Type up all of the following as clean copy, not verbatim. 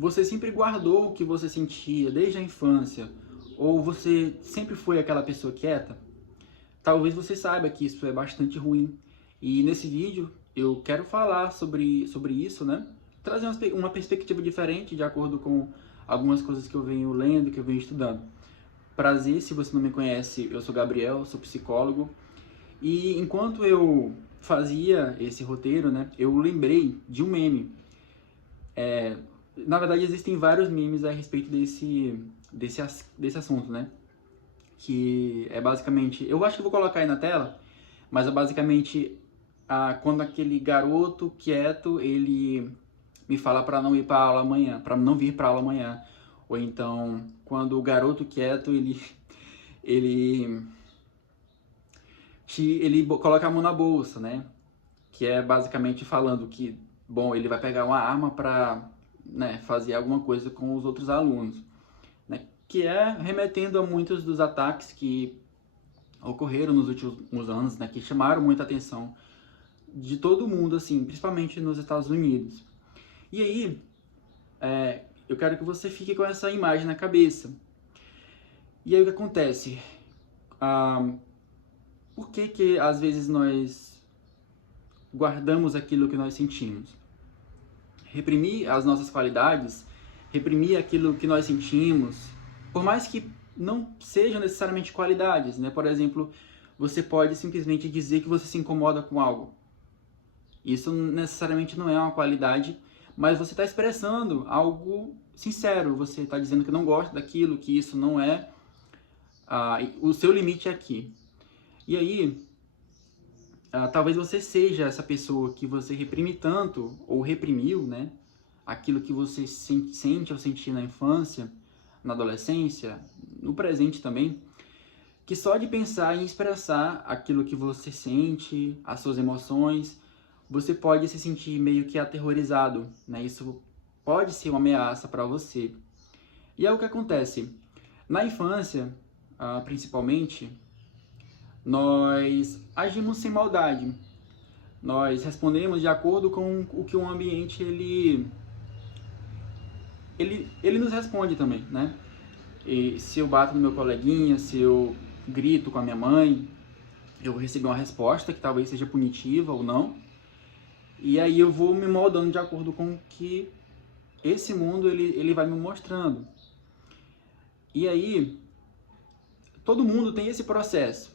você sempre guardou o que você sentia desde a infância, ou você sempre foi aquela pessoa quieta, talvez você saiba que isso é bastante ruim. E nesse vídeo eu quero falar sobre isso, né? Trazer uma perspectiva diferente de acordo com algumas coisas que eu venho lendo, que eu venho estudando. Prazer, se você não me conhece, eu sou Gabriel, sou psicólogo. E enquanto eu fazia esse roteiro, né, eu lembrei de um meme. Na verdade, existem vários memes a respeito desse assunto, né? Que é basicamente... Eu acho que eu vou colocar aí na tela, mas é basicamente quando aquele garoto quieto, ele me fala para não ir para aula amanhã, para não vir para aula amanhã. Ou então, quando o garoto quieto, ele, ele coloca a mão na bolsa, né? Que é basicamente falando que, bom, ele vai pegar uma arma para, né, fazer alguma coisa com os outros alunos, né? Que é remetendo a muitos dos ataques que ocorreram nos últimos anos, né? Que chamaram muita atenção de todo mundo, assim, principalmente nos Estados Unidos. E aí, eu quero que você fique com essa imagem na cabeça. E aí o que acontece? Por que às vezes nós guardamos aquilo que nós sentimos? Reprimir as nossas qualidades, reprimir aquilo que nós sentimos, por mais que não sejam necessariamente qualidades, né? Por exemplo, você pode simplesmente dizer que você se incomoda com algo. Isso necessariamente não é uma qualidade, mas você está expressando algo sincero, você está dizendo que não gosta daquilo, que isso não é o seu limite aqui. E aí, talvez você seja essa pessoa que você reprime tanto, ou reprimiu, né? Aquilo que você sente ou sentir na infância, na adolescência, no presente também, que só de pensar em expressar aquilo que você sente, as suas emoções, você pode se sentir meio que aterrorizado, né? Isso pode ser uma ameaça para você. E é o que acontece. Na infância, principalmente, nós agimos sem maldade. Nós respondemos de acordo com o que o ambiente ele nos responde também, né? E se eu bato no meu coleguinha, se eu grito com a minha mãe, eu vou receber uma resposta que talvez seja punitiva ou não. E aí eu vou me moldando de acordo com o que esse mundo ele vai me mostrando. E aí, todo mundo tem esse processo,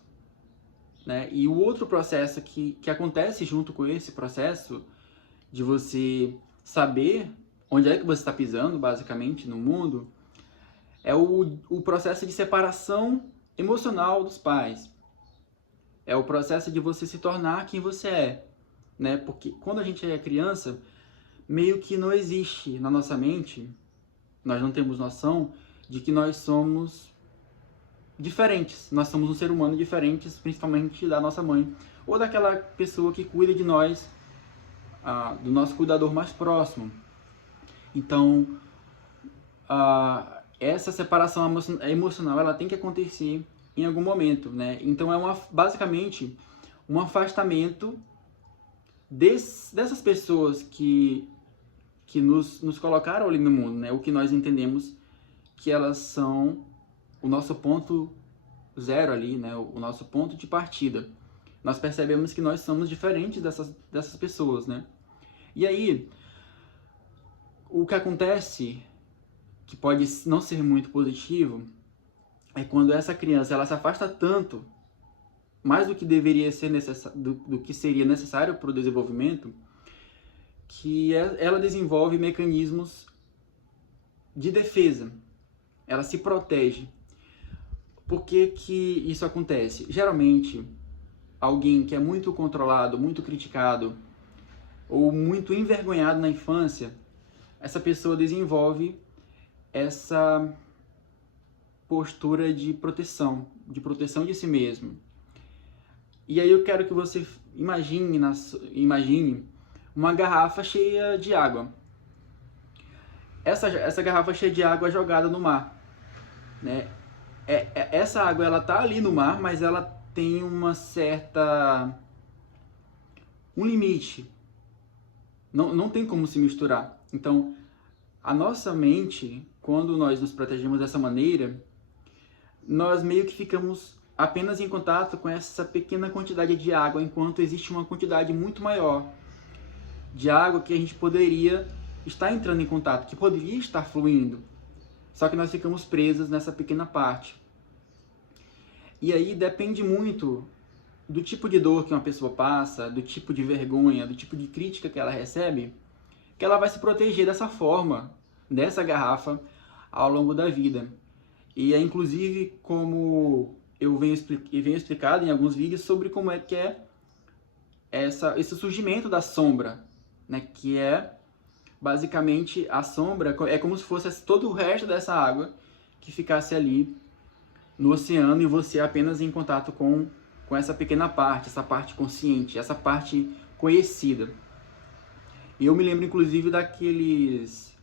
né? E o outro processo que acontece junto com esse processo de você saber onde é que você está pisando, basicamente, no mundo, é o processo de separação emocional dos pais. É o processo de você se tornar quem você é, né? Porque quando a gente é criança, meio que não existe na nossa mente, nós não temos noção de que nós somos diferentes. Nós somos um ser humano diferentes, principalmente da nossa mãe, ou daquela pessoa que cuida de nós, do nosso cuidador mais próximo. Então, essa separação emocional, ela tem que acontecer em algum momento, né? Então é basicamente um afastamento dessas pessoas que nos colocaram ali no mundo, né? O que nós entendemos que elas são o nosso ponto zero ali, né? O nosso ponto de partida. Nós percebemos que nós somos diferentes dessas pessoas, né? E aí, o que acontece, que pode não ser muito positivo, é quando essa criança ela se afasta tanto, mais do que deveria ser necessário, do que seria necessário para o desenvolvimento, que ela desenvolve mecanismos de defesa. Ela se protege. Por que que isso acontece? Geralmente, alguém que é muito controlado, muito criticado, ou muito envergonhado na infância, essa pessoa desenvolve essa postura de proteção de si mesmo. E aí eu quero que você imagine uma garrafa cheia de água. Essa garrafa cheia de água é jogada no mar, né? Essa água ela tá ali no mar, mas ela tem um limite. Não tem como se misturar. Então, a nossa mente, quando nós nos protegemos dessa maneira, nós meio que ficamos apenas em contato com essa pequena quantidade de água, enquanto existe uma quantidade muito maior de água que a gente poderia estar entrando em contato, que poderia estar fluindo. Só que nós ficamos presos nessa pequena parte. E aí depende muito do tipo de dor que uma pessoa passa, do tipo de vergonha, do tipo de crítica que ela recebe, que ela vai se proteger dessa forma, dessa garrafa, ao longo da vida. E é inclusive como eu venho explicado em alguns vídeos sobre como é que é esse surgimento da sombra, né? Que é basicamente a sombra, é como se fosse todo o resto dessa água que ficasse ali no oceano e você apenas em contato com essa pequena parte, essa parte consciente, essa parte conhecida. E eu me lembro inclusive daqueles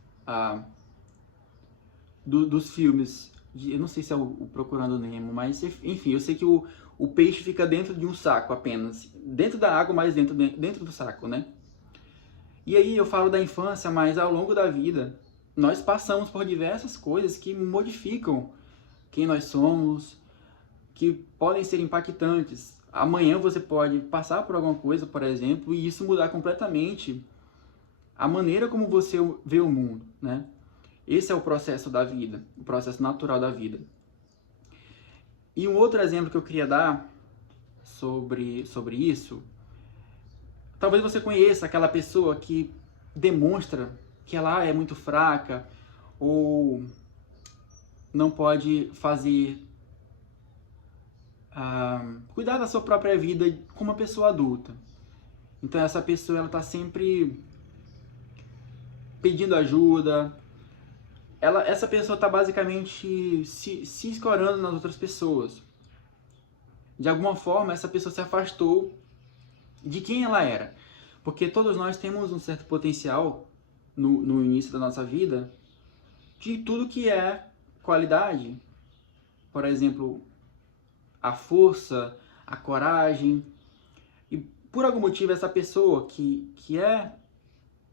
dos filmes, eu não sei se é o Procurando Nemo, mas enfim, eu sei que o peixe fica dentro de um saco apenas, dentro da água, mas dentro do saco, né? E aí eu falo da infância, mas ao longo da vida nós passamos por diversas coisas que modificam quem nós somos, que podem ser impactantes. Amanhã você pode passar por alguma coisa, por exemplo, e isso mudar completamente a maneira como você vê o mundo, né? Esse é o processo da vida, o processo natural da vida. E um outro exemplo que eu queria dar sobre isso, talvez você conheça aquela pessoa que demonstra que ela é muito fraca ou não pode fazer cuidar da sua própria vida como uma pessoa adulta. Então essa pessoa ela está sempre pedindo ajuda. Essa pessoa está basicamente se escorando nas outras pessoas. De alguma forma essa pessoa se afastou de quem ela era. Porque todos nós temos um certo potencial no início da nossa vida de tudo que é qualidade. Por exemplo, a força, a coragem. E por algum motivo essa pessoa que é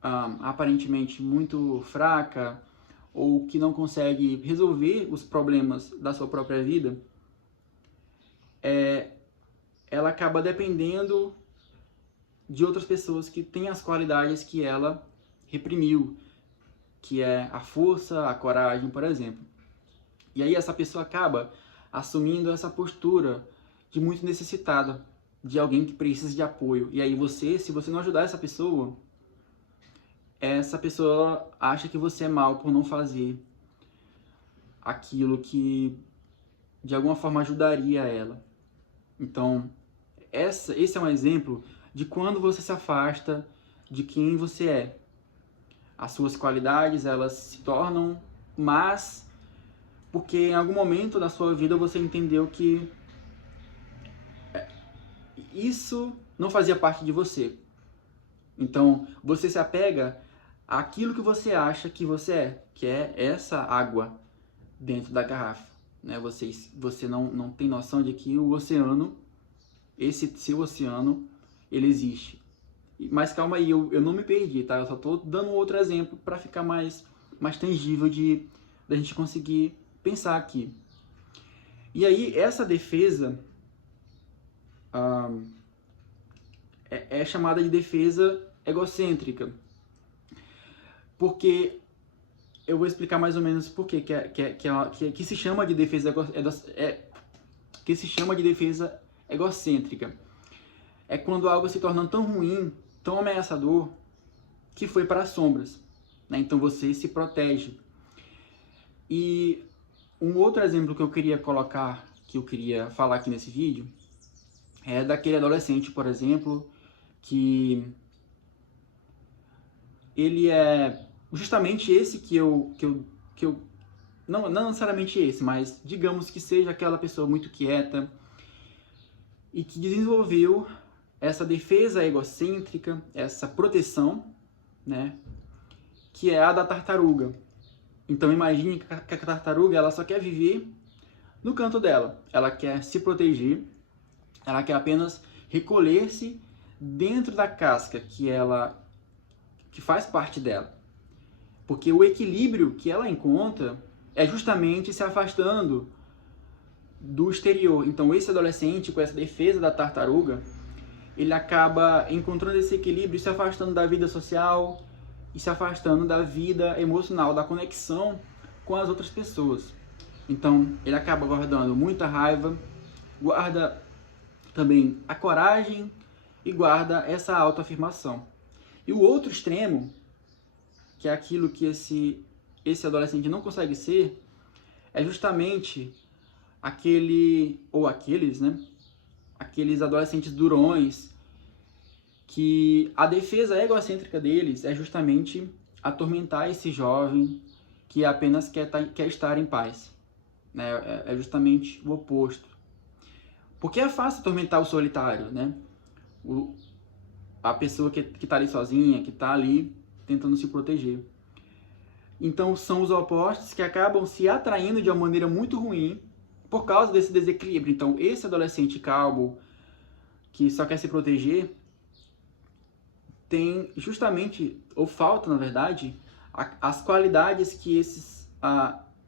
aparentemente muito fraca ou que não consegue resolver os problemas da sua própria vida, ela acaba dependendo de outras pessoas que têm as qualidades que ela reprimiu, que é a força, a coragem, por exemplo. E aí essa pessoa acaba assumindo essa postura de muito necessitada, de alguém que precisa de apoio. E aí se você não ajudar essa pessoa acha que você é mal por não fazer aquilo que de alguma forma ajudaria ela. Então, esse é um exemplo de quando você se afasta de quem você é. As suas qualidades, elas se tornam más porque em algum momento da sua vida você entendeu que isso não fazia parte de você. Então, você se apega àquilo que você acha que você é, que é essa água dentro da garrafa, né? Você não tem noção de que o oceano, esse seu oceano, ele existe. Mas calma aí, eu não me perdi, tá? Eu só tô dando outro exemplo para ficar mais tangível da gente conseguir pensar aqui. E aí, essa defesa é chamada de defesa egocêntrica. Porque eu vou explicar mais ou menos por que se chama de defesa que se chama de defesa egocêntrica. É quando algo se torna tão ruim, tão ameaçador, que foi para as sombras, né? Então você se protege. E um outro exemplo que eu queria colocar, que eu queria falar aqui nesse vídeo, é daquele adolescente, por exemplo, que ele é justamente esse que eu não necessariamente esse, mas digamos que seja aquela pessoa muito quieta e que desenvolveu essa defesa egocêntrica, essa proteção, né, que é a da tartaruga. Então imagine que a tartaruga ela só quer viver no canto dela, ela quer se proteger, ela quer apenas recolher-se dentro da casca que faz parte dela. Porque o equilíbrio que ela encontra é justamente se afastando do exterior. Então esse adolescente, com essa defesa da tartaruga, ele acaba encontrando esse equilíbrio e se afastando da vida social e se afastando da vida emocional, da conexão com as outras pessoas. Então ele acaba guardando muita raiva, guarda também a coragem e guarda essa autoafirmação. E o outro extremo, que é aquilo que esse adolescente não consegue ser, é justamente aquele, ou aqueles, né? Aqueles adolescentes durões, que a defesa egocêntrica deles é justamente atormentar esse jovem que apenas quer estar em paz. Né? É justamente o oposto. Porque é fácil atormentar o solitário, né? A pessoa que está ali sozinha, que está ali tentando se proteger. Então são os opostos que acabam se atraindo de uma maneira muito ruim por causa desse desequilíbrio. Então esse adolescente calmo, que só quer se proteger, tem justamente, ou falta na verdade, as qualidades que esses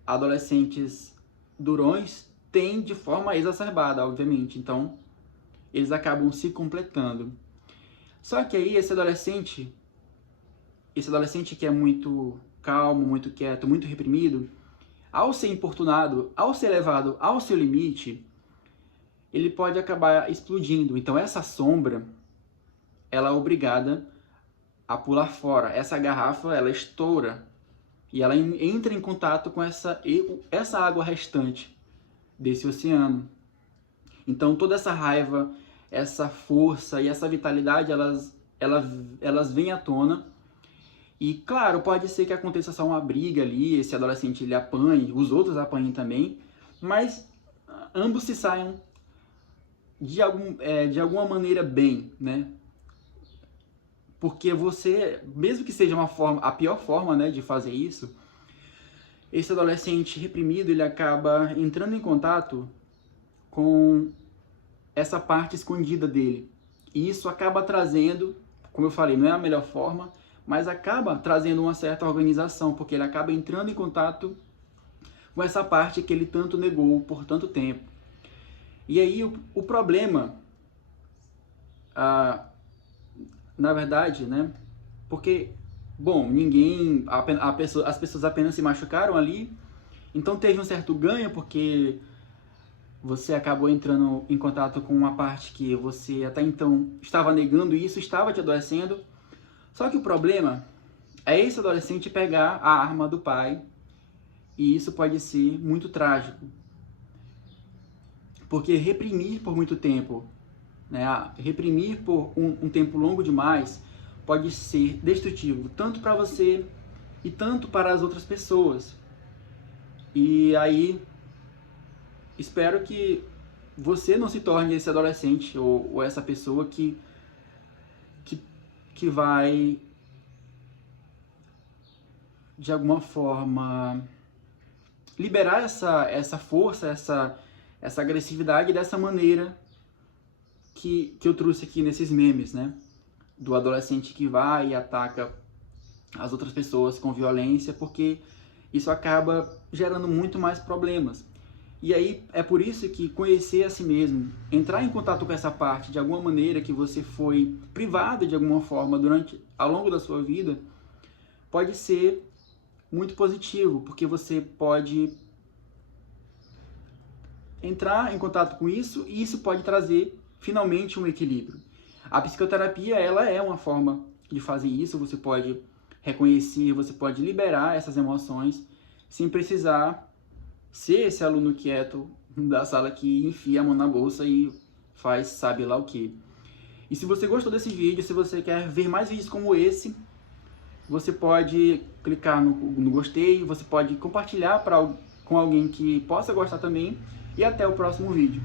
adolescentes durões têm de forma exacerbada, obviamente. Então eles acabam se completando. Só que aí esse adolescente que é muito calmo, muito quieto, muito reprimido, ao ser importunado, ao ser levado ao seu limite, ele pode acabar explodindo. Então essa sombra, ela é obrigada a pular fora. Essa garrafa, ela estoura e ela entra em contato com essa água restante desse oceano. Então toda essa raiva, essa força e essa vitalidade, elas vêm à tona. E claro, pode ser que aconteça só uma briga ali, esse adolescente ele apanhe, os outros apanhem também, mas ambos se saiam de alguma maneira bem, né? Porque você, mesmo que seja a pior forma, né, de fazer isso, esse adolescente reprimido, ele acaba entrando em contato com essa parte escondida dele. E isso acaba trazendo, como eu falei, não é a melhor forma, mas acaba trazendo uma certa organização, porque ele acaba entrando em contato com essa parte que ele tanto negou por tanto tempo. E aí o problema, na verdade, né? Porque, bom, as pessoas apenas se machucaram ali, então teve um certo ganho, porque você acabou entrando em contato com uma parte que você até então estava negando e isso estava te adoecendo. Só que o problema é esse adolescente pegar a arma do pai, e isso pode ser muito trágico. Porque reprimir por muito tempo, né, reprimir por um tempo longo demais, pode ser destrutivo, tanto para você e tanto para as outras pessoas. E aí, espero que você não se torne esse adolescente ou essa pessoa que vai, de alguma forma, liberar essa força, essa agressividade dessa maneira que eu trouxe aqui nesses memes, né? Do adolescente que vai e ataca as outras pessoas com violência, porque isso acaba gerando muito mais problemas. E aí é por isso que conhecer a si mesmo, entrar em contato com essa parte de alguma maneira que você foi privado de alguma forma ao longo da sua vida, pode ser muito positivo, porque você pode entrar em contato com isso e isso pode trazer finalmente um equilíbrio. A psicoterapia, ela é uma forma de fazer isso, você pode reconhecer, você pode liberar essas emoções sem precisar ser esse aluno quieto da sala que enfia a mão na bolsa e faz sabe lá o que. E se você gostou desse vídeo, se você quer ver mais vídeos como esse, você pode clicar no gostei, você pode compartilhar com alguém que possa gostar também, e até o próximo vídeo.